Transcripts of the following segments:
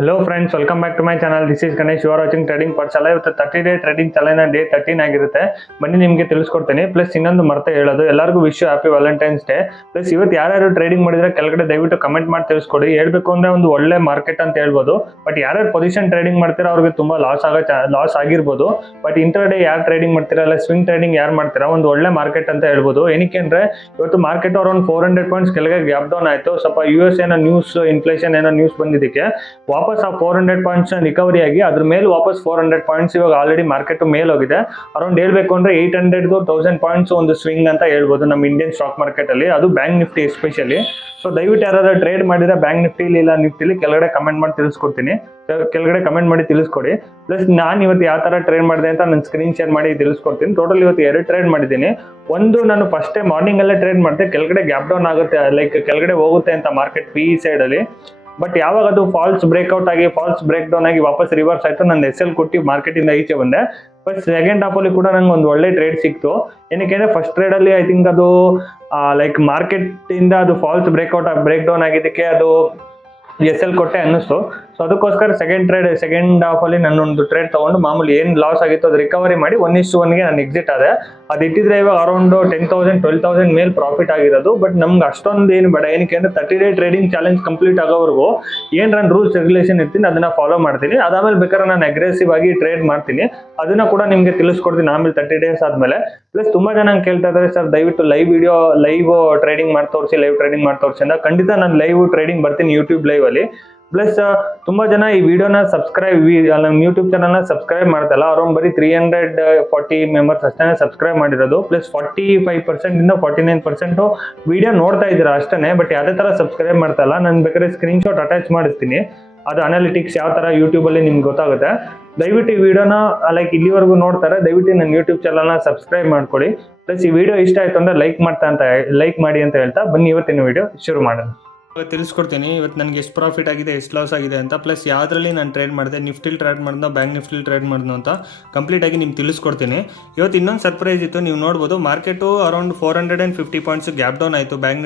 Hello friends, welcome back to my channel. This is Ganesh. You are watching Trading Pathshala. ಇವತ್ತು 30 day trading challenge day 13 ಆಗಿರುತ್ತೆ. ಬನ್ನಿ ನಿಮಗೆ ತಿಳಿಸ್ಕೊಡ್ತೀನಿ. Plus ಇನ್ನೊಂದು ಮರ್ತೆ ಹೇಳೋದು, ಎಲ್ಲರಿಗೂ wish happy Valentine's day. Plus ಇವತ್ತು ಯಾರ್ಯಾರು ಟ್ರೇಡಿಂಗ್ ಮಾಡಿದ್ರೆ ಕೆಳಗಡೆ ದಯವಿಟ್ಟು ಕಮೆಂಟ್ ಮಾಡಿ ತಿಳಿಸ್ಕೊಡಿ. ಹೇಳ್ಬೇಕು ಅಂದ್ರೆ ಒಂದು ಒಳ್ಳೆ ಮಾರ್ಕೆಟ್ ಅಂತ ಹೇಳ್ಬೋದು. ಬಟ್ ಯಾರ್ಯಾರು ಪೊಸಿಷನ್ ಟ್ರೇಡಿಂಗ್ ಮಾಡ್ತೀರಾ ಅವ್ರಿಗೆ ತುಂಬಾ ಲಾಸ್ ಆಗಿರ್ಬೋದು. ಬಟ್ ಇಂಟರ್ ಡೇ ಯಾರು ಟ್ರೇಡಿಂಗ್ ಮಾಡ್ತೀರಾ, ಅಲ್ಲ ಸ್ವಿಂಗ್ ಟ್ರೇಡಿಂಗ್ ಯಾರು ಮಾಡ್ತೀರಾ, ಒಂದು ಒಳ್ಳೆ ಮಾರ್ಕೆಟ್ ಅಂತ ಹೇಳ್ಬೋದು. ಏನಕ್ಕೆ ಅಂದ್ರೆ ಇವತ್ತು ಮಾರ್ಕೆಟ್ ಅರೌಂಡ್ 400 ಪಾಯಿಂಟ್ಸ್ ಕೆಳಗೆ ಗ್ಯಾಪ್ ಡೌನ್ ಆಯ್ತು. ಸ್ವಲ್ಪ US ಏನೋ ನ್ಯೂಸ್, ಇನ್ಫ್ಲೇಷನ್ ಏನೋ ನ್ಯೂಸ್ ಬಂದಿದ್ದಕ್ಕೆ ವಾಪಸ್ ಆ 400 ಪಾಯಿಂಟ್ಸ್ ರಿಕವರಿ ಆಗಿ ಅದ್ರ ಮೇಲೆ ವಾಪಸ್ 400 ಪಾಯಿಂಟ್ಸ್ ಇವಾಗ ಆಲ್ರೆಡಿ ಮಾರ್ಕೆಟ್ ಮೇಲೆ ಹೋಗಿದೆ. ಅರೌಂಡ್ ಹೇಳ್ಬೇಕು ಅಂದ್ರೆ 800 to 1000 ಪಾಯಿಂಟ್ಸ್ ಒಂದು ಸ್ವಿಂಗ್ ಅಂತ ಹೇಳ್ಬೋದು ನಮ್ಮ ಇಂಡಿಯನ್ ಸ್ಟಾಕ್ ಮಾರ್ಕೆಟ್ ಅಲ್ಲಿ, ಅದು ಬ್ಯಾಂಕ್ ನಿಫ್ಟಿ ಎಸ್ಪೆಷಲಿ. ಸೊ ದಯವಿಟ್ಟು ಯಾರಾದ್ರೂ ಟ್ರೇಡ್ ಮಾಡಿದ್ರೆ ಬ್ಯಾಂಕ್ ನಿಫ್ಟಿಲಿ ಇಲ್ಲ ನಿಫ್ಟಿಲಿ ಕೆಳಗಡೆ ಕಮೆಂಟ್ ಮಾಡಿ ತಿಳಿಸ್ಕೊಡ್ತೀನಿ. ಕೆಳಗಡೆ ಕಮೆಂಟ್ ಮಾಡಿ ತಿಳಿಸ್ಕೊಡಿ. ಪ್ಲಸ್ ನಾನು ಇವತ್ತು ಯಾವ ತರ ಟ್ರೇಡ್ ಮಾಡಿದೆ ಅಂತ ನಾನು ಸ್ಕ್ರೀನ್ ಶೇರ್ ಮಾಡಿ ತಿಳಿಸ್ಕೊಡ್ತೀನಿ. ಟೋಟಲ್ ಇವತ್ತು 2 ಟ್ರೇಡ್ ಮಾಡಿದ್ದೀನಿ. ಒಂದು ನಾನು ಫಸ್ಟ್ ಮಾರ್ನಿಂಗ್ ಅಲ್ಲೇ ಟ್ರೇಡ್ ಮಾಡಿದೆ, ಕೆಳಗಡೆ ಗ್ಯಾಪ್ ಡೌನ್ ಆಗುತ್ತೆ, ಲೈಕ್ ಕೆಳಗಡೆ ಹೋಗುತ್ತೆ ಅಂತ ಮಾರ್ಕೆಟ್ PE ಸೈಡ್ ಅಲ್ಲಿ. ಬಟ್ ಯಾವಾಗ ಅದು ಫಾಲ್ಸ್ ಬ್ರೇಕ್ಔಟ್ ಆಗಿ ಫಾಲ್ಸ್ ಬ್ರೇಕ್ ಡೌನ್ ಆಗಿ ವಾಪಸ್ ರಿವರ್ಸ್ ಆಯ್ತು, ನಾನು SL ಕೊಟ್ಟು ಮಾರ್ಕೆಟ್ ಇಂದ ಈಚೆ ಬಂದೆ. ಬಟ್ ಸೆಕೆಂಡ್ ಹಾಫ್ ಅಲ್ಲಿ ಕೂಡ ನಂಗೆ ಒಂದು ಒಳ್ಳೆ ಟ್ರೇಡ್ ಸಿಕ್ತು. ಏನಕ್ಕೆ ಫಸ್ಟ್ ಟ್ರೇಡ್ ಅಲ್ಲಿ ಐ ಥಿಂಕ್ ಅದು ಲೈಕ್ ಮಾರ್ಕೆಟ್ ಇಂದ ಅದು ಫಾಲ್ಸ್ ಬ್ರೇಕ್ ಡೌನ್ ಆಗಿದ್ದಕ್ಕೆ ಅದು SL ಕೊಟ್ಟೆ ಅನ್ನಿಸ್ತು. ಸೊ ಅದಕ್ಕೋಸ್ಕರ ಸೆಕೆಂಡ್ ಹಾಫ್ ಅಲ್ಲಿ ನಾನೊಂದು ಟ್ರೇಡ್ ತಗೊಂಡು ಮಾಮೂಲಿ ಏನ್ ಲಾಸ್ ಆಗಿತ್ತು ಅದು ರಿಕವರಿ ಮಾಡಿ 1:1 ನಾನು ಎಕ್ಸಿಟ್ ಆದೆ. ಅದು ಇಟ್ಟಿದ್ರೆ ಇವಾಗ ಅರೌಂಡ್ 10,000 12,000 ಮೇಲೆ ಪ್ರಾಫಿಟ್ ಆಗಿರೋದು. ಬಟ್ ನಮ್ಗೆ ಅಷ್ಟೊಂದು ಏನು ಬೇಡ. ಏನಕ್ಕೆ ಅಂದ್ರೆ 30 ಡೇ ಟ್ರೇಡಿಂಗ್ ಚಾಲೆಂಜ್ ಕಂಪ್ಲೀಟ್ ಆಗೋವರೆಗೂ ಏನ್ ನಾನು ರೂಲ್ಸ್ ರೆಗ್ಯುಲೇಷನ್ ಇರ್ತೀನಿ ಅದನ್ನ ಫಾಲೋ ಮಾಡ್ತೀನಿ. ಅದಾದ್ಮೇಲೆ ಬೇಕಾದ್ರೆ ನಾನು ಅಗ್ರೆಸಿವ್ ಆಗಿ ಟ್ರೇಡ್ ಮಾಡ್ತೀನಿ. ಅದನ್ನ ಕೂಡ ನಿಮ್ಗೆ ತಿಳಿಸ್ಕೊಡ್ತೀನಿ ಆಮೇಲೆ 30 ಡೇಸ್ ಆದ್ಮೇಲೆ. ಪ್ಲಸ್ ತುಂಬಾ ಜನ ಕೇಳ್ತಾ ಇದ್ದಾರೆ, ಸರ್ ದಯವಿಟ್ಟು ಲೈವ್ ಟ್ರೇಡಿಂಗ್ ಮಾಡಿ ತೋರಿಸಿ ಅಂತ. ಖಂಡಿತ ನಾನು ಲೈವ್ ಟ್ರೇಡಿಂಗ್ ಬರ್ತೀನಿ ಯೂಟ್ಯೂಬ್ ಲೈವ್ ಅಲ್ಲಿ. ಪ್ಲಸ್ ತುಂಬಾ ಜನ ಈ ವಿಡಿಯೋನ ನಮ್ಮ ಯೂಟ್ಯೂಬ್ ಚಾನಲ್ನ ಸಬ್ಸ್ಕ್ರೈಬ್ ಮಾಡ್ತಲ್ಲ, ಅರೌಂಡ್ ಬರೀ 340 ಮೆಂಬರ್ಸ್ ಅಷ್ಟೇ ಸಬ್ಸ್ಕ್ರೈಬ್ ಮಾಡಿರೋದು. ಪ್ಲಸ್ 45% ಇಂದ 49% ವಿಡಿಯೋ ನೋಡ್ತಾ ಇದ್ದೀರಾ ಅಷ್ಟೇ, ಬಟ್ ಯಾವುದೇ ತರ ಸಬ್ಸ್ಕ್ರೈಬ್ ಮಾಡ್ತಾ ಇಲ್ಲ. ನಾನು ಬೇಕಾದ್ರೆ ಸ್ಕ್ರೀನ್ ಶಾಟ್ ಅಟ್ಯಾಚ್ ಮಾಡಿಸ್ತೀನಿ, ಅದು ಅನಾಲಿಟಿಕ್ಸ್ ಯಾವ ತರ ಯೂಟ್ಯೂಬ್ ಅಲ್ಲಿ ನಿಮ್ಗೆ ಗೊತ್ತಾಗುತ್ತೆ. ದಯವಿಟ್ಟು ಈ ವಿಡಿಯೋನ ಲೈಕ್ ಇಲ್ಲಿವರೆಗೂ ನೋಡ್ತಾರೆ, ದಯವಿಟ್ಟು ನನ್ನ ಯೂಟ್ಯೂಬ್ ಚಾನಲ್ನ ಸಬ್ಸ್ಕ್ರೈಬ್ ಮಾಡ್ಕೊಳ್ಳಿ. ಪ್ಲಸ್ ಈ ವಿಡಿಯೋ ಇಷ್ಟ ಆಯ್ತು ಅಂದ್ರೆ ಲೈಕ್ ಮಾಡಿ ಅಂತ ಹೇಳ್ತಾ ಬನ್ನಿ ಇವತ್ತಿನ ವಿಡಿಯೋ ಶುರು ಮಾಡೋಣ. ತಿಳಿಸ್ಕೊಡ್ತೀನಿ ಇವತ್ತು ನನಗೆ ಎಷ್ಟು ಪ್ರಾಫಿಟ್ ಆಗಿದೆ, ಎಷ್ಟು ಲಾಸ್ ಆಗಿದೆ ಅಂತ. ಪ್ಲಸ್ ಯಾವುದರಲ್ಲಿ ನಾನು ಟ್ರೇಡ್ ಮಾಡಿದೆ, ನಿಫ್ಟಿಲಿ ಟ್ರೇಡ್ ಮಾಡಿದ್ನೋ ಬ್ಯಾಂಕ್ ನಿಫ್ಟಿಲಿ ಟ್ರೇಡ್ ಮಾಡಿದ್ನೋ ಅಂತ ಕಂಪ್ಲೀಟಾಗಿ ನಿಮ್ಗೆ ತಿಳಿಸ್ಕೊಡ್ತೀನಿ. ಇವತ್ತು ಇನ್ನೊಂದು ಸರ್ಪ್ರೈಸ್ ಇತ್ತು, ನೀವು ನೋಡ್ಬೋದು market around 450 points gap down ಆಯಿತು. ಬ್ಯಾಂಕ್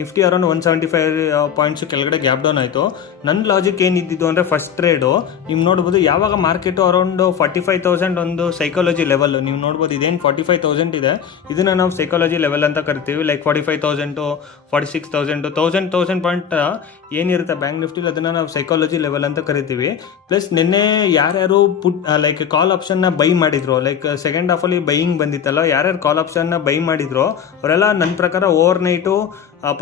ನಿಫ್ಟಿ ಅರೌಂಡ್ 175 ಪಾಯಿಂಟ್ಸ್ ಕೆಳಗಡೆ ಗ್ಯಾಪ್ ಡೌನ್ ಆಯಿತು. ನನ್ನ ಲಾಜಿಕ್ ಏನಿದ್ದು ಅಂದರೆ ಫಸ್ಟ್ ಟ್ರೇಡು ನೀವು ನೋಡ್ಬೋದು, ಯಾವಾಗ ಮಾರ್ಕೆಟು ಅರೌಂಡ್ 45,000 ಒಂದು ಸೈಕಾಲಜಿ ಲೆವೆಲ್ ನೀವು ನೋಡ್ಬೋದು. ಇದೇನು 45,000 ಇದೆ, ಇದನ್ನು ನಾವು ಸೈಕಾಲಜಿ ಲೆವೆಲ್ ಅಂತ ಕರಿತೀವಿ. ಲೈಕ್ 45,000 46,000 1000 ಪಾಯಿಂಟ್ ಏನಿರುತ್ತೆ ಬ್ಯಾಂಕ್ ನಿಫ್ಟಿಲಿ, ಅದನ್ನ ನಾವು ಸೈಕಾಲಜಿ ಲೆವೆಲ್ ಅಂತ ಕರಿತೀವಿ. ಪ್ಲಸ್ ನಿನ್ನೆ ಯಾರ್ಯಾರು ಲೈಕ್ ಕಾಲ್ ಆಪ್ಷನ್ನ ಬೈ ಮಾಡಿದ್ರು, ಲೈಕ್ ಸೆಕೆಂಡ್ ಹಾಫ್ ಅಲ್ಲಿ ಬೈಯಿಂಗ್ ಬಂದಿತ್ತಲ್ಲ, ಯಾರ್ಯಾರು ಕಾಲ್ ಆಪ್ಷನ್ನ ಬೈ ಮಾಡಿದ್ರು ಅವರೆಲ್ಲ ನನ್ನ ಪ್ರಕಾರ ಓವರ್ ನೈಟು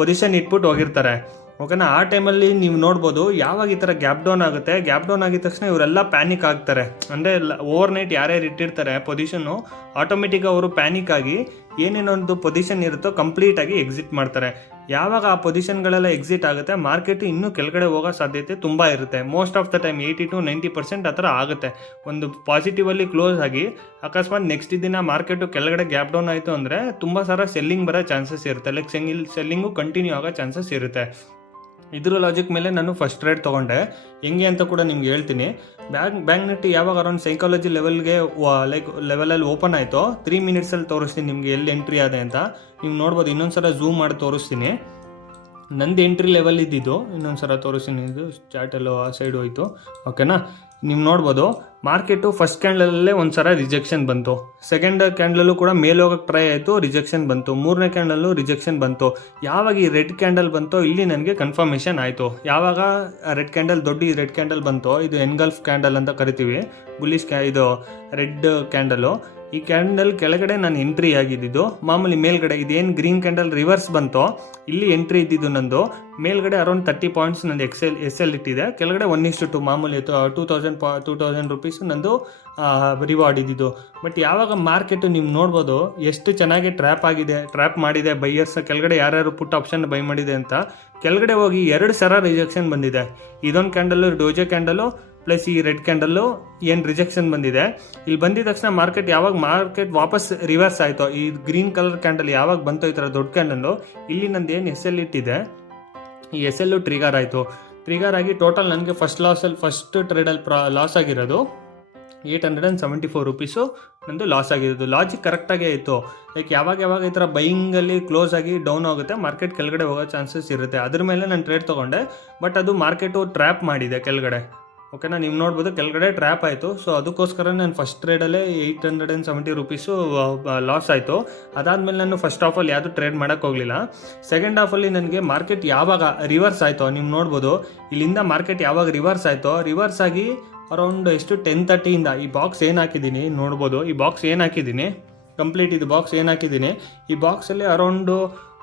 ಪೊಸಿಷನ್ ಇಟ್ಬಿಟ್ಟು ಹೋಗಿರ್ತಾರೆ. ಓಕೆನಾ, ಆ ಟೈಮಲ್ಲಿ ನೀವು ನೋಡ್ಬೋದು ಯಾವಾಗ ಈ ಥರ ಗ್ಯಾಪ್ ಡೌನ್ ಆಗುತ್ತೆ, ಗ್ಯಾಪ್ ಡೌನ್ ಆಗಿದ ತಕ್ಷಣ ಇವರೆಲ್ಲ ಪ್ಯಾನಿಕ್ ಆಗ್ತಾರೆ. ಅಂದರೆ ಓವರ್ ನೈಟ್ ಯಾರ್ಯಾರು ಇಟ್ಟಿರ್ತಾರೆ ಪೊಸಿಷನ್ನು, ಆಟೋಮೆಟಿಕ್ ಅವರು ಪ್ಯಾನಿಕ್ ಆಗಿ ಏನೇನೊಂದು ಪೊಸಿಷನ್ ಇರುತ್ತೋ ಕಂಪ್ಲೀಟಾಗಿ ಎಕ್ಸಿಟ್ ಮಾಡ್ತಾರೆ. ಯಾವಾಗ ಆ ಪೊಸಿಷನ್ಗಳೆಲ್ಲ ಎಕ್ಸಿಟ್ ಆಗುತ್ತೆ, ಮಾರ್ಕೆಟ್ ಇನ್ನೂ ಕೆಳಗಡೆ ಹೋಗೋ ಸಾಧ್ಯತೆ ತುಂಬ ಇರುತ್ತೆ. Most of the time 80 to 90% ಆ ಥರ ಆಗುತ್ತೆ. ಒಂದು ಪಾಸಿಟಿವಲ್ಲಿ ಕ್ಲೋಸ್ ಆಗಿ ಅಕಸ್ಮಾತ್ ನೆಕ್ಸ್ಟ್ ದಿನ ಮಾರ್ಕೆಟು ಕೆಳಗಡೆ ಗ್ಯಾಪ್ ಡೌನ್ ಆಯಿತು ಅಂದರೆ ತುಂಬ ಸಾರ ಸೆಲ್ಲಿಂಗ್ ಬರೋ ಚಾನ್ಸಸ್ ಇರುತ್ತೆ. ಲೈಕ್ ಸೆಲ್ಲಿಂಗು ಕಂಟಿನ್ಯೂ ಆಗೋ ಚಾನ್ಸಸ್ ಇರುತ್ತೆ. ಇದ್ರ ಲಾಜಿಕ್ ಮೇಲೆ ನಾನು ಫಸ್ಟ್ ಟ್ರೇಡ್ ತೊಗೊಂಡೆ. ಹೆಂಗೆ ಅಂತ ಕೂಡ ನಿಮ್ಗೆ ಹೇಳ್ತೀನಿ. ಬ್ಯಾಂಕ್ ನಿಫ್ಟಿ ಯಾವಾಗ ಅರೌಂಡ್ ಸೈಕಾಲಜಿ ಲೆವೆಲ್ಗೆ ಲೈಕ್ ಲೆವೆಲಲ್ಲಿ ಓಪನ್ ಆಯಿತು, 3 ಮಿನಿಟ್ಸಲ್ಲಿ ತೋರಿಸ್ತೀನಿ ನಿಮಗೆ ಎಲ್ಲಿ ಎಂಟ್ರಿ ಆದೆ ಅಂತ. ನೀವು ನೋಡ್ಬೋದು, ಇನ್ನೊಂದ್ಸಲ ಝೂಮ್ ಮಾಡಿ ತೋರಿಸ್ತೀನಿ. ನಂದು ಎಂಟ್ರಿ ಲೆವೆಲ್ ಇದ್ದಿದ್ದು ಇನ್ನೊಂದ್ಸಲ ತೋರಿಸ್ತೀನಿ. ಇದು ಚಾಟಲ್ಲೂ ಆ ಸೈಡ್ ಹೋಯ್ತು. ಓಕೆನಾ, ನೀವು ನೋಡ್ಬೋದು ಮಾರ್ಕೆಟು ಫಸ್ಟ್ ಕ್ಯಾಂಡಲಲ್ಲೇ ಒಂದ್ಸಲ ರಿಜೆಕ್ಷನ್ ಬಂತು, ಸೆಕೆಂಡ್ ಕ್ಯಾಂಡಲಲ್ಲೂ ಕೂಡ ಮೇಲೆ ಹೋಗೋಕ್ಕೆ ಟ್ರೈ ಆಯಿತು, ರಿಜೆಕ್ಷನ್ ಬಂತು, ಮೂರನೇ ಕ್ಯಾಂಡಲ್ಲೂ ರಿಜೆಕ್ಷನ್ ಬಂತು. ಯಾವಾಗ ಈ ರೆಡ್ ಕ್ಯಾಂಡಲ್ ಬಂತೋ ಇಲ್ಲಿ ನನಗೆ ಕನ್ಫರ್ಮೇಷನ್ ಆಯಿತು. ಯಾವಾಗ ರೆಡ್ ಕ್ಯಾಂಡಲ್ ದೊಡ್ಡ ರೆಡ್ ಕ್ಯಾಂಡಲ್ ಬಂತೋ, ಇದು ಎನ್ಗಲ್ಫ್ ಕ್ಯಾಂಡಲ್ ಅಂತ ಕರಿತೀವಿ, ಬುಲ್ಲಿಶ್ ಇದು ರೆಡ್ ಕ್ಯಾಂಡಲು. ಈ ಕ್ಯಾಂಡಲ್ ಕೆಳಗಡೆ ನಾನು ಎಂಟ್ರಿ ಆಗಿದ್ದು, ಮಾಮೂಲಿ ಮೇಲ್ಗಡೆ ಇದೇನು ಗ್ರೀನ್ ಕ್ಯಾಂಡಲ್ ರಿವರ್ಸ್ ಬಂತೋ ಇಲ್ಲಿ ಎಂಟ್ರಿ ಇದ್ದಿದ್ದು ನಂದು. ಮೇಲ್ಗಡೆ ಅರೌಂಡ್ 30 ಪಾಯಿಂಟ್ಸ್ ನಂದು SL ಇಟ್ಟಿದೆ, ಕೆಳಗಡೆ 1:2 ಮಾಮೂಲಿ 2,000 ರುಪೀಸ್ ನಂದು ರಿವಾರ್ಡ್ ಇದ್ದಿದ್ದು. ಬಟ್ ಯಾವಾಗ ಮಾರ್ಕೆಟು ನೀವು ನೋಡ್ಬೋದು ಎಷ್ಟು ಚೆನ್ನಾಗಿ ಟ್ರ್ಯಾಪ್ ಮಾಡಿದೆ ಬೈಯರ್ಸ್, ಕೆಳಗಡೆ ಯಾರ್ಯಾರು ಪುಟ್ ಆಪ್ಷನ್ ಬೈ ಮಾಡಿದೆ ಅಂತ. ಕೆಳಗಡೆ ಹೋಗಿ 2 ಸಲ ರಿಜೆಕ್ಷನ್ ಬಂದಿದೆ. ಇದೊಂದು ಕ್ಯಾಂಡಲು ಡೋಜೆ ಕ್ಯಾಂಡಲು ಪ್ಲಸ್ ಈ ರೆಡ್ ಕ್ಯಾಂಡಲ್ಲು ಏನು ರಿಜೆಕ್ಷನ್ ಬಂದಿದೆ. ಇಲ್ಲಿ ಬಂದಿದ ತಕ್ಷಣ ಮಾರ್ಕೆಟ್ ವಾಪಸ್ ರಿವರ್ಸ್ ಆಯಿತು. ಈ ಗ್ರೀನ್ ಕಲರ್ ಕ್ಯಾಂಡಲ್ ಯಾವಾಗ ಬಂತು ಈ ಥರ ದೊಡ್ಡ ಕ್ಯಾಂಡಲ್ಲು, ಇಲ್ಲಿ ನಂದು ಏನು SL ಇಟ್ಟಿದೆ ಈ SL ಟ್ರಿಗರ್ ಆಯಿತು. ಟ್ರಿಗರ್ ಆಗಿ ಟೋಟಲ್ ನನಗೆ ಫಸ್ಟ್ ಟ್ರೇಡಲ್ಲಿ ಲಾಸ್ ಆಗಿರೋದು 874 ರುಪೀಸು ನಂದು ಲಾಸ್ ಆಗಿರೋದು. ಲಾಜಿಕ್ ಕರೆಕ್ಟಾಗೇ ಇತ್ತು. ಲೈಕ್ ಯಾವಾಗ ಈ ಥರ ಬೈಯಿಂಗಲ್ಲಿ ಕ್ಲೋಸ್ ಆಗಿ ಡೌನ್ ಆಗುತ್ತೆ, ಮಾರ್ಕೆಟ್ ಕೆಳಗಡೆ ಹೋಗೋ ಚಾನ್ಸಸ್ ಇರುತ್ತೆ. ಅದ್ರ ಮೇಲೆ ನಾನು ಟ್ರೇಡ್ ತೊಗೊಂಡೆ, ಬಟ್ ಅದು ಮಾರ್ಕೆಟು ಟ್ರ್ಯಾಪ್ ಮಾಡಿದೆ ಕೆಳಗಡೆ. ಓಕೆನಾ, ನೀವು ನೋಡ್ಬೋದು ಕೆಳಗಡೆ ಟ್ರ್ಯಾಪ್ ಆಯಿತು. ಸೊ ಅದಕ್ಕೋಸ್ಕರ ನಾನು ಫಸ್ಟ್ ಟ್ರೇಡಲ್ಲೇ 870 ರುಪೀಸು ಲಾಸ್ ಆಯಿತು. ಅದಾದಮೇಲೆ ನಾನು ಫಸ್ಟ್ ಹಾಫಲ್ಲಿ ಯಾವುದು ಟ್ರೇಡ್ ಮಾಡೋಕ್ಕೆ ಹೋಗಲಿಲ್ಲ. ಸೆಕೆಂಡ್ ಹಾಫಲ್ಲಿ ನನಗೆ ಮಾರ್ಕೆಟ್ ಯಾವಾಗ ರಿವರ್ಸ್ ಆಯಿತೋ, ನೀವು ನೋಡ್ಬೋದು ಇಲ್ಲಿಂದ ಮಾರ್ಕೆಟ್ ಯಾವಾಗ ರಿವರ್ಸ್ ಆಯಿತೋ, ರಿವರ್ಸ್ ಆಗಿ ಅರೌಂಡ್ 10:30 ಈ ಬಾಕ್ಸ್ ಏನು ಹಾಕಿದ್ದೀನಿ ನೋಡ್ಬೋದು. ಈ ಬಾಕ್ಸ್ ಏನು ಹಾಕಿದ್ದೀನಿ ಕಂಪ್ಲೀಟ್, ಇದು ಬಾಕ್ಸ್ ಏನು ಹಾಕಿದ್ದೀನಿ, ಈ ಬಾಕ್ಸಲ್ಲಿ ಅರೌಂಡು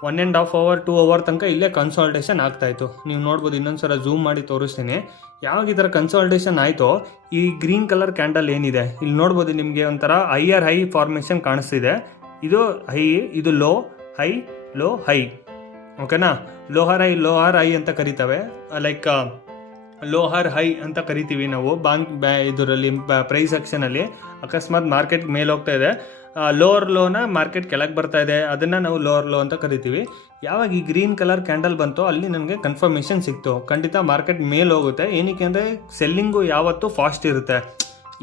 1.5 hour 2 hour ತನಕ ಇಲ್ಲೇ ಕನ್ಸಾಲ್ಟೇಷನ್ ಆಗ್ತಾಯಿತ್ತು. ನೀವು ನೋಡ್ಬೋದು, ಇನ್ನೊಂದು ಸಲ ಝೂಮ್ ಮಾಡಿ ತೋರಿಸ್ತೀನಿ. ಯಾವಾಗ ಈ ಥರ ಕನ್ಸಾಲ್ಟೇಷನ್ ಆಯಿತೋ, ಈ ಗ್ರೀನ್ ಕಲರ್ ಕ್ಯಾಂಡಲ್ ಏನಿದೆ ಇಲ್ಲಿ ನೋಡ್ಬೋದು, ನಿಮಗೆ ಒಂಥರ ಹೈಯರ್ ಹೈ ಫಾರ್ಮೇಷನ್ ಕಾಣಿಸ್ತಿದೆ. ಇದು ಹೈ, ಇದು ಲೋ ಹೈ, ಲೋ ಹೈ. ಓಕೆನಾ, ಲೋಹರ್ ಹೈ ಅಂತ ಕರಿತವೆ. ಲೈಕ್ ಲೋಹರ್ ಹೈ ಅಂತ ಕರಿತೀವಿ ನಾವು ಇದರಲ್ಲಿ ಪ್ರೈಸ್ ಆಕ್ಷನಲ್ಲಿ. ಅಕಸ್ಮಾತ್ ಮಾರ್ಕೆಟ್ ಮೇಲೆ ಹೋಗ್ತಾ ಇದೆ, ಲೋವರ್ ಲೋನ ಮಾರ್ಕೆಟ್ ಕೆಳಗೆ ಬರ್ತಾ ಇದೆ, ಅದನ್ನು ನಾವು ಲೋವರ್ ಲೋ ಅಂತ ಕರಿತೀವಿ. ಯಾವಾಗ ಈ ಗ್ರೀನ್ ಕಲರ್ ಕ್ಯಾಂಡಲ್ ಬಂತೋ ಅಲ್ಲಿ ನನಗೆ ಕನ್ಫರ್ಮೇಷನ್ ಸಿಕ್ತು, ಖಂಡಿತ ಮಾರ್ಕೆಟ್ ಮೇಲೆ ಹೋಗುತ್ತೆ. ಏನಕ್ಕೆ ಅಂದರೆ ಸೆಲ್ಲಿಂಗು ಯಾವತ್ತೂ ಫಾಸ್ಟ್ ಇರುತ್ತೆ.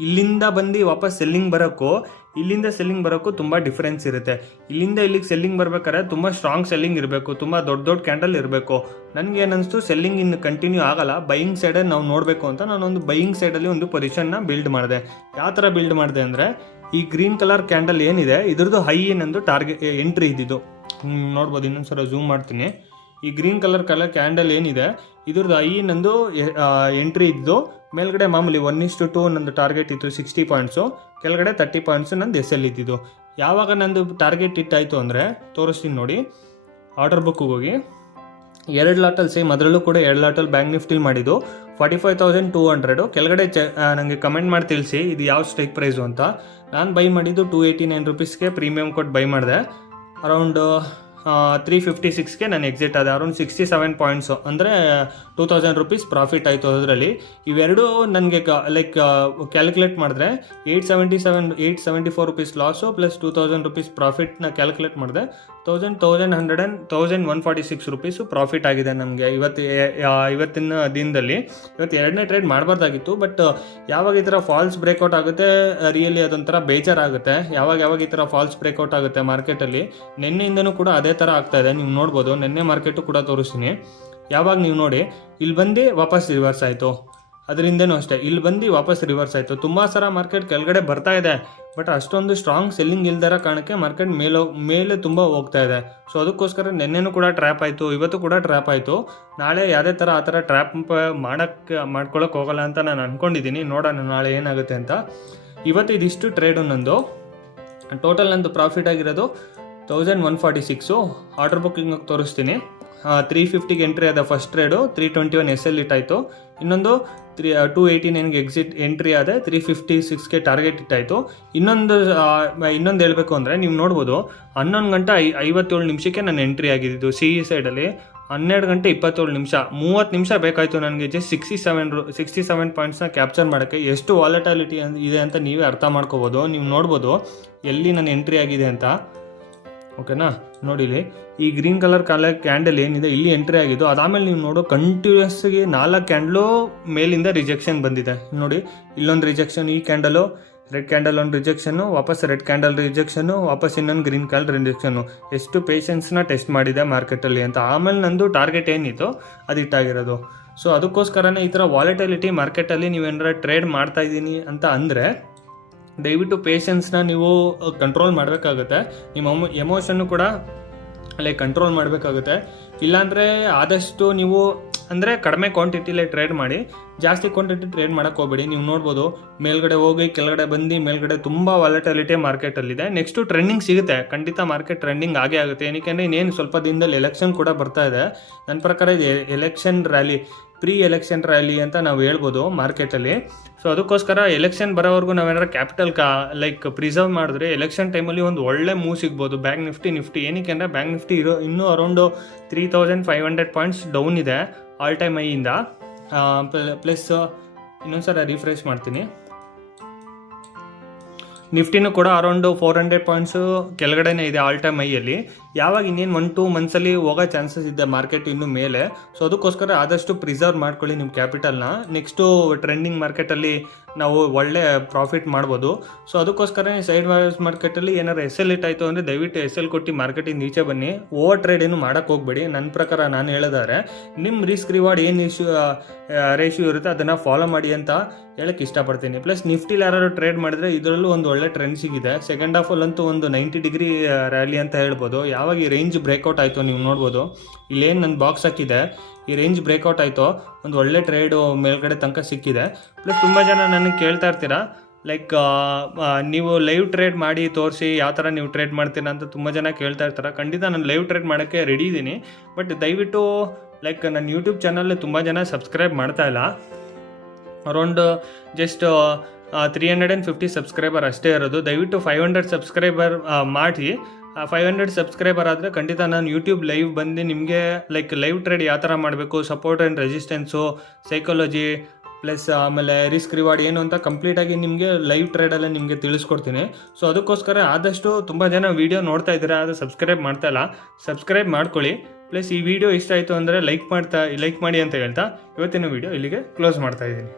ಇಲ್ಲಿಂದ ಬಂದು ವಾಪಸ್ ಸೆಲ್ಲಿಂಗ್ ಬರೋಕ್ಕೂ ಇಲ್ಲಿಂದ ಸೆಲ್ಲಿಂಗ್ ಬರೋಕ್ಕೂ ತುಂಬ ಡಿಫ್ರೆನ್ಸ್ ಇರುತ್ತೆ. ಇಲ್ಲಿಂದ ಇಲ್ಲಿಗೆ ಸೆಲ್ಲಿಂಗ್ ಬರ್ಬೇಕಾದ್ರೆ ತುಂಬ ಸ್ಟ್ರಾಂಗ್ ಸೆಲ್ಲಿಂಗ್ ಇರಬೇಕು, ತುಂಬ ದೊಡ್ಡ ಕ್ಯಾಂಡಲ್ ಇರಬೇಕು. ನನಗೆ ಏನಿಸ್ತು ಸೆಲ್ಲಿಂಗ್ ಇನ್ನು ಕಂಟಿನ್ಯೂ ಆಗಲ್ಲ, ಬೈಯಿಂಗ್ ಸೈಡಲ್ಲಿ ನಾವು ನೋಡಬೇಕು ಅಂತ ನಾನೊಂದು ಬೈಯಿಂಗ್ ಸೈಡಲ್ಲಿ ಒಂದು ಪೊಸಿಷನ್ನ ಬಿಲ್ಡ್ ಮಾಡಿದೆ. ಯಾವ ಥರ ಬಿಲ್ಡ್ ಮಾಡಿದೆ ಅಂದರೆ, ಈ ಗ್ರೀನ್ ಕಲರ್ ಕ್ಯಾಂಡಲ್ ಏನಿದೆ ಇದ್ರದ್ದು ಹೈ ಏನಂದು ಟಾರ್ಗೆಟ್ ಎಂಟ್ರಿ ಇದ್ದಿದ್ದು ನೋಡ್ಬೋದು. ಇನ್ನೊಂದ್ಸಲ ಝೂಮ್ ಮಾಡ್ತೀನಿ. ಈ ಗ್ರೀನ್ ಕಲರ್ ಕ್ಯಾಂಡಲ್ ಏನಿದೆ ಇದ್ರದ್ದು ಹೈ ನಂದು ಎಂಟ್ರಿ ಇದ್ದು, ಮೇಲ್ಗಡೆ ಮಾಮೂಲಿ 1:2 ನಂದು ಟಾರ್ಗೆಟ್ ಇತ್ತು 60 ಪಾಯಿಂಟ್ಸು, ಕೆಳಗಡೆ 30 ಪಾಯಿಂಟ್ಸು ನಂದು SL ಇದ್ದಿದ್ದು. ಯಾವಾಗ ನಂದು ಟಾರ್ಗೆಟ್ ಇಟ್ಟಾಯಿತು ಅಂದರೆ ತೋರಿಸ್ತೀನಿ ನೋಡಿ. ಆರ್ಡರ್ ಬುಕ್ಕಿಗೆ ಹೋಗಿ 2 ಲಾಟಲ್ಲಿ ಸೇಮ್, ಅದರಲ್ಲೂ ಕೂಡ 2 ಲಾಟಲ್ಲಿ ಬ್ಯಾಂಕ್ ನಿಫ್ಟಿಲಿ ಮಾಡಿದ್ದು 45,200. ಕೆಳಗಡೆ ನನಗೆ ಕಮೆಂಟ್ ಮಾಡಿ ತಿಳಿಸಿ ಇದು ಯಾವ ಸ್ಟ್ರೈಕ್ ಪ್ರೈಸು ಅಂತ. ನಾನು ಬೈ ಮಾಡಿದ್ದು 289 ರುಪೀಸ್ಗೆ ಪ್ರೀಮಿಯಮ್ ಕೊಟ್ಟು ಬೈ ಮಾಡಿದೆ. ಅರೌಂಡ್ 356ಗೆ ನಾನು ಎಕ್ಸಿಟ್ ಆದೆ. ಅರೌಂಡ್ 67 ಪಾಯಿಂಟ್ಸು ಅಂದರೆ 2000 ರುಪೀಸ್ ಪ್ರಾಫಿಟ್ ಆಯಿತು ಅದರಲ್ಲಿ. ಇವೆರಡು ನನಗೆ ಲೈಕ್ ಕ್ಯಾಲ್ಕುಲೇಟ್ ಮಾಡಿದ್ರೆ 874 ರುಪೀಸ್ ಲಾಸು ಪ್ಲಸ್ 2000 ರುಪೀಸ್ ಪ್ರಾಫಿಟ್ನ ಕ್ಯಾಲ್ಕುಲೇಟ್ ಮಾಡಿದೆ 1146 ರುಪೀಸು ಪ್ರಾಫಿಟ್ ಆಗಿದೆ ನಮಗೆ ಇವತ್ತಿನ ದಿನದಲ್ಲಿ. ಇವತ್ತು ಎರಡನೇ ಟ್ರೇಡ್ ಮಾಡಬಾರ್ದಾಗಿತ್ತು, ಬಟ್ ಯಾವಾಗ ಈ ಥರ ಫಾಲ್ಸ್ ಬ್ರೇಕ್ಔಟ್ ಆಗುತ್ತೆ ರಿಯಲಿ ಅದೊಂಥರ ಬೇಜಾರಾಗುತ್ತೆ. ಯಾವಾಗ ಈ ಥರ ಫಾಲ್ಸ್ ಬ್ರೇಕ್ಔಟ್ ಆಗುತ್ತೆ ಮಾರ್ಕೆಟಲ್ಲಿ. ನಿನ್ನೆಯಿಂದನೂ ಕೂಡ ಅದೇ ಥರ ಆಗ್ತಾ ಇದೆ, ನೀವು ನೋಡ್ಬೋದು. ನಿನ್ನೆ ಮಾರ್ಕೆಟು ಕೂಡ ತೋರಿಸ್ತೀನಿ. ಯಾವಾಗ ನೀವು ನೋಡಿ ಇಲ್ಲಿ ಬಂದು ವಾಪಸ್ ರಿವರ್ಸ್ ಆಯಿತು, ಅದರಿಂದನೂ ಅಷ್ಟೇ ಇಲ್ಲಿ ಬಂದು ವಾಪಸ್ ರಿವರ್ಸ್ ಆಯಿತು. ತುಂಬ ಸಲ ಮಾರ್ಕೆಟ್ ಕೆಳಗಡೆ ಬರ್ತಾ ಇದೆ, ಬಟ್ ಅಷ್ಟೊಂದು ಸ್ಟ್ರಾಂಗ್ ಸೆಲ್ಲಿಂಗ್ ಇಲ್ದಿರೋ ಕಾರಣಕ್ಕೆ ಮಾರ್ಕೆಟ್ ಮೇಲೆ ತುಂಬ ಹೋಗ್ತಾ ಇದೆ. ಸೊ ಅದಕ್ಕೋಸ್ಕರ ನಿನ್ನೆನೂ ಕೂಡ ಟ್ರ್ಯಾಪ್ ಆಯಿತು, ಇವತ್ತು ಕೂಡ ಟ್ರ್ಯಾಪ್ ಆಯಿತು. ನಾಳೆ ಯಾವುದೇ ಥರ ಆ ಥರ ಟ್ರ್ಯಾಪ್ ಮಾಡ್ಕೊಳ್ಳೋಕೆ ಹೋಗಲ್ಲ ಅಂತ ನಾನು ಅಂದ್ಕೊಂಡಿದ್ದೀನಿ. ನೋಡೋಣ ನಾಳೆ ಏನಾಗುತ್ತೆ ಅಂತ. ಇವತ್ತು ಇದಿಷ್ಟು ಟ್ರೇಡು ನಂದು. ಟೋಟಲ್ ನಂದು ಪ್ರಾಫಿಟ್ ಆಗಿರೋದು 1146. ಆರ್ಡರ್ ಬುಕ್ಕಿಂಗ್ ತೋರಿಸ್ತೀನಿ. 350ಗೆ ಎಂಟ್ರಿ ಆದ ಫಸ್ಟ್ ಟ್ರೇಡು, 321 SL ಇಟ್ಟಾಯಿತು. ಇನ್ನೊಂದು 289ಗೆ ಎಕ್ಸಿಟ್ ಎಂಟ್ರಿ ಆದ, 356ಗೆ ಟಾರ್ಗೆಟ್ ಇಟ್ಟಾಯಿತು. ಇನ್ನೊಂದು ಹೇಳಬೇಕು ಅಂದರೆ ನೀವು ನೋಡ್ಬೋದು 11 ಗಂಟೆ 57 ನಿಮಿಷಕ್ಕೆ ನಾನು ಎಂಟ್ರಿ ಆಗಿದ್ದು CE ಸೈಡಲ್ಲಿ. 12 ಗಂಟೆ 27 ನಿಮಿಷ, 30 ನಿಮಿಷ ಬೇಕಾಯಿತು ನನಗೆ ಜಸ್ಟ್ 67 ಪಾಯಿಂಟ್ಸ್ನ ಕ್ಯಾಪ್ಚರ್ ಮಾಡೋಕ್ಕೆ. ಎಷ್ಟು ವಾಲಟಾಲಿಟಿ ಇದೆ ಅಂತ ನೀವೇ ಅರ್ಥ ಮಾಡ್ಕೋಬೋದು. ನೀವು ನೋಡ್ಬೋದು ಎಲ್ಲಿ ನಾನು ಎಂಟ್ರಿ ಆಗಿದೆ ಅಂತ. ಓಕೆನಾ, ನೋಡಿಲಿ ಈ ಗ್ರೀನ್ ಕಲರ್ ಕ್ಯಾಂಡಲ್ ಏನಿದೆ ಇಲ್ಲಿ ಎಂಟ್ರಿ ಆಗಿದ್ದು. ಅದಾದಮೇಲೆ ನೀವು ನೋಡೋ ಕಂಟಿನ್ಯೂಸ್ಗೆ 4 ಕ್ಯಾಂಡಲು ಮೇಲಿಂದ ರಿಜೆಕ್ಷನ್ ಬಂದಿದೆ ನೋಡಿ. ಇಲ್ಲೊಂದು ರಿಜೆಕ್ಷನ್, ಈ ಕ್ಯಾಂಡಲು ರೆಡ್ ಕ್ಯಾಂಡಲ್ ಒಂದು ರಿಜೆಕ್ಷನ್ನು, ವಾಪಸ್ ರೆಡ್ ಕ್ಯಾಂಡಲ್ ರಿಜೆಕ್ಷನ್ನು, ವಾಪಸ್ ಇನ್ನೊಂದು ಗ್ರೀನ್ ಕ್ಯಾಂಡಲ್ ರಿಜೆಕ್ಷನ್ನು. ಎಷ್ಟು ಪೇಷನ್ಸ್ನ ಟೆಸ್ಟ್ ಮಾಡಿದೆ ಮಾರ್ಕೆಟಲ್ಲಿ ಅಂತ. ಆಮೇಲೆ ನಂದು ಟಾರ್ಗೆಟ್ ಏನಿತ್ತು ಅದು ಇಟ್ಟಾಗಿರೋದು. ಸೊ ಅದಕ್ಕೋಸ್ಕರನೇ ಈ ಥರ ವಾಲಿಟಿಲಿಟಿ ಮಾರ್ಕೆಟಲ್ಲಿ ನೀವೇನಾರ ಟ್ರೇಡ್ ಮಾಡ್ತಾ ಇದ್ದೀನಿ ಅಂತ ಅಂದರೆ ದಯವಿಟ್ಟು ಪೇಷನ್ಸ್ನ ನೀವು ಕಂಟ್ರೋಲ್ ಮಾಡಬೇಕಾಗುತ್ತೆ. ನಿಮ್ಮ ಎಮೋಷನ್ನು ಕೂಡ ಕಂಟ್ರೋಲ್ ಮಾಡಬೇಕಾಗುತ್ತೆ. ಇಲ್ಲಾಂದರೆ ಆದಷ್ಟು ನೀವು ಅಂದರೆ ಕಡಿಮೆ ಕ್ವಾಂಟಿಟಿಲೇ ಟ್ರೇಡ್ ಮಾಡಿ, ಜಾಸ್ತಿ ಕ್ವಾಂಟಿಟಿ ಟ್ರೇಡ್ ಮಾಡೋಕ್ಕೆ ಹೋಗಬೇಡಿ. ನೀವು ನೋಡ್ಬೋದು ಮೇಲ್ಗಡೆ ಹೋಗಿ ಕೆಳಗಡೆ ಬಂದು ಮೇಲ್ಗಡೆ ತುಂಬ ವಾಲಟಿಲಿಟಿ ಮಾರ್ಕೆಟಲ್ಲಿದೆ. ನೆಕ್ಸ್ಟು ಟ್ರೆಂಡಿಂಗ್ ಸಿಗುತ್ತೆ, ಖಂಡಿತ ಮಾರ್ಕೆಟ್ ಟ್ರೆಂಡಿಂಗ್ ಆಗೇ ಆಗುತ್ತೆ. ಏನಕ್ಕೆ ಇನ್ನೇನು ಸ್ವಲ್ಪ ದಿನದಲ್ಲಿ ಎಲೆಕ್ಷನ್ ಕೂಡ ಬರ್ತಾ ಇದೆ. ನನ್ನ ಪ್ರಕಾರ ಇದು election rally, pre election rally ಅಂತ ನಾವು ಹೇಳ್ಬೋದು ಮಾರ್ಕೆಟಲ್ಲಿ. ಸೊ ಅದಕ್ಕೋಸ್ಕರ ಎಲೆಕ್ಷನ್ ಬರೋವರೆಗೂ ನಾವೇನಾದ್ರು ಕ್ಯಾಪಿಟಲ್ ಪ್ರಿಸರ್ವ್ ಮಾಡಿದ್ರೆ ಎಲೆಕ್ಷನ್ ಟೈಮಲ್ಲಿ ಒಂದು ಒಳ್ಳೆ ಮೂವ್ ಸಿಗ್ಬೋದು. ಬ್ಯಾಂಕ್ ನಿಫ್ಟಿ ಏನಕ್ಕೆ ಅಂದರೆ ಬ್ಯಾಂಕ್ ನಿಫ್ಟಿ ಇನ್ನೂ ಅರೌಂಡು 3500 ಪಾಯಿಂಟ್ಸ್ ಡೌನ್ ಇದೆ ಆಲ್ ಟೈಮ್ ಹೈಯಿಂದ. ಪ್ಲಸ್ ಇನ್ನೊಂದ್ಸಲ ರಿಫ್ರೆಶ್ ಮಾಡ್ತೀನಿ. ನಿಫ್ಟಿನೂ ಕೂಡ ಅರೌಂಡು 400 ಪಾಯಿಂಟ್ಸು ಕೆಳಗಡೆನೇ ಇದೆ ಆಲ್ ಟೈಮ್ ಹೈಯಲ್ಲಿ. ಯಾವಾಗ ಇನ್ನೇನು 1-2 ಮಂತ್ಸಲ್ಲಿ ಹೋಗೋ ಚಾನ್ಸಸ್ ಇದೆ ಮಾರ್ಕೆಟ್ ಇನ್ನು ಮೇಲೆ. ಸೊ ಅದಕ್ಕೋಸ್ಕರ ಆದಷ್ಟು ಪ್ರಿಸರ್ವ್ ಮಾಡ್ಕೊಳ್ಳಿ ನಿಮ್ಮ ಕ್ಯಾಪಿಟಲ್ನ. ನೆಕ್ಸ್ಟು ಟ್ರೆಂಡಿಂಗ್ ಮಾರ್ಕೆಟಲ್ಲಿ ನಾವು ಒಳ್ಳೆ ಪ್ರಾಫಿಟ್ ಮಾಡ್ಬೋದು. ಸೊ ಅದಕ್ಕೋಸ್ಕರ ಸೈಡ್ ವಾಯ್ಸ್ ಮಾರ್ಕೆಟಲ್ಲಿ ಏನಾರು SL ಹಿಟ್ ಆಯಿತು ಅಂದರೆ ದಯವಿಟ್ಟು SL ಕೊಟ್ಟು ಮಾರ್ಕೆಟಿಂದ ಈಚೆ ಬನ್ನಿ. ಓವರ್ ಟ್ರೇಡ್ ಏನು ಮಾಡೋಕ್ಕೆ ಹೋಗ್ಬೇಡಿ. ನನ್ನ ಪ್ರಕಾರ ನಾನು ಹೇಳಿದಾರೆ ನಿಮ್ಮ ರಿಸ್ಕ್ ರಿವಾರ್ಡ್ ಏನು ರೇಷಿಯೋ ಇರುತ್ತೆ ಅದನ್ನು ಫಾಲೋ ಮಾಡಿ ಅಂತ ಹೇಳಕ್ಕೆ ಇಷ್ಟಪಡ್ತೀನಿ. ಪ್ಲಸ್ ನಿಫ್ಟಿಲಿ ಯಾರು ಟ್ರೇಡ್ ಮಾಡಿದ್ರೆ ಇದರಲ್ಲೂ ಒಂದು ಒಳ್ಳೆ ಟ್ರೆಂಡ್ ಸಿಗಿದೆ. ಸೆಕೆಂಡ್ ಹಾಫಲ್ಲಂತೂ ಒಂದು 90 ಡಿಗ್ರಿ ರ್ಯಾಲಿ ಅಂತ ಹೇಳ್ಬೋದು. ಯಾವಾಗ ಈ ರೇಂಜ್ ಬ್ರೇಕ್ಔಟ್ ಆಯಿತು ನೀವು ನೋಡ್ಬೋದು, ಇಲ್ಲೇನು ನನ್ನ ಬಾಕ್ಸ್ ಹಾಕಿದೆ, ಈ ರೇಂಜ್ ಬ್ರೇಕ್ಔಟ್ ಆಯಿತು, ಒಂದು ಒಳ್ಳೆ ಟ್ರೇಡು ಮೇಲ್ಗಡೆ ತನಕ ಸಿಕ್ಕಿದೆ. ಪ್ಲಸ್ ತುಂಬ ಜನ ನನಗೆ ಕೇಳ್ತಾ ಇರ್ತೀರಾ ಲೈಕ್ ನೀವು ಲೈವ್ ಟ್ರೇಡ್ ಮಾಡಿ ತೋರಿಸಿ ಯಾವ ಥರ ನೀವು ಟ್ರೇಡ್ ಮಾಡ್ತೀರಾ ಅಂತ ತುಂಬ ಜನ ಕೇಳ್ತಾ ಇರ್ತಾರೆ. ಖಂಡಿತ ನಾನು ಲೈವ್ ಟ್ರೇಡ್ ಮಾಡೋಕ್ಕೆ ರೆಡಿ ಇದ್ದೀನಿ. ಬಟ್ ದಯವಿಟ್ಟು ಲೈಕ್ ನನ್ನ ಯೂಟ್ಯೂಬ್ ಚಾನಲ್ ತುಂಬ ಜನ ಸಬ್ಸ್ಕ್ರೈಬ್ ಮಾಡ್ತಾ ಇಲ್ಲ. ಅರೌಂಡ್ ಜಸ್ಟ್ 350 ಸಬ್ಸ್ಕ್ರೈಬರ್ ಅಷ್ಟೇ ಇರೋದು. ದಯವಿಟ್ಟು 500 ಸಬ್ಸ್ಕ್ರೈಬರ್ ಮಾಡಿ. 500 ಸಬ್ಸ್ಕ್ರೈಬರ್ ಆದರೆ ಖಂಡಿತ ನಾನು ಯೂಟ್ಯೂಬ್ ಲೈವ್ ಬಂದು ನಿಮಗೆ ಲೈಕ್ ಲೈವ್ ಟ್ರೇಡ್ ಯಾವ ಥರ ಮಾಡಬೇಕು, support and resistance, psychology plus ಆಮೇಲೆ ರಿಸ್ಕ್ ರಿವಾರ್ಡ್ ಏನು ಅಂತ ಕಂಪ್ಲೀಟಾಗಿ ನಿಮಗೆ ಲೈವ್ ಟ್ರೇಡಲ್ಲೇ ನಿಮಗೆ ತಿಳಿಸ್ಕೊಡ್ತೀನಿ. ಸೊ ಅದಕ್ಕೋಸ್ಕರ ಆದಷ್ಟು ತುಂಬ ಜನ ವೀಡಿಯೋ ನೋಡ್ತಾ ಇದ್ದೀರಾ, ಅದು ಸಬ್ಸ್ಕ್ರೈಬ್ ಮಾಡ್ತಾ ಇಲ್ಲ, ಸಬ್ಸ್ಕ್ರೈಬ್ ಮಾಡ್ಕೊಳ್ಳಿ. ಪ್ಲಸ್ ಈ ವಿಡಿಯೋ ಇಷ್ಟ ಆಯಿತು ಅಂದರೆ ಲೈಕ್ ಮಾಡಿ ಅಂತ ಹೇಳ್ತಾ ಇವತ್ತಿನ ವೀಡಿಯೋ ಇಲ್ಲಿಗೆ ಕ್ಲೋಸ್ ಮಾಡ್ತಾ ಇದ್ದೀನಿ.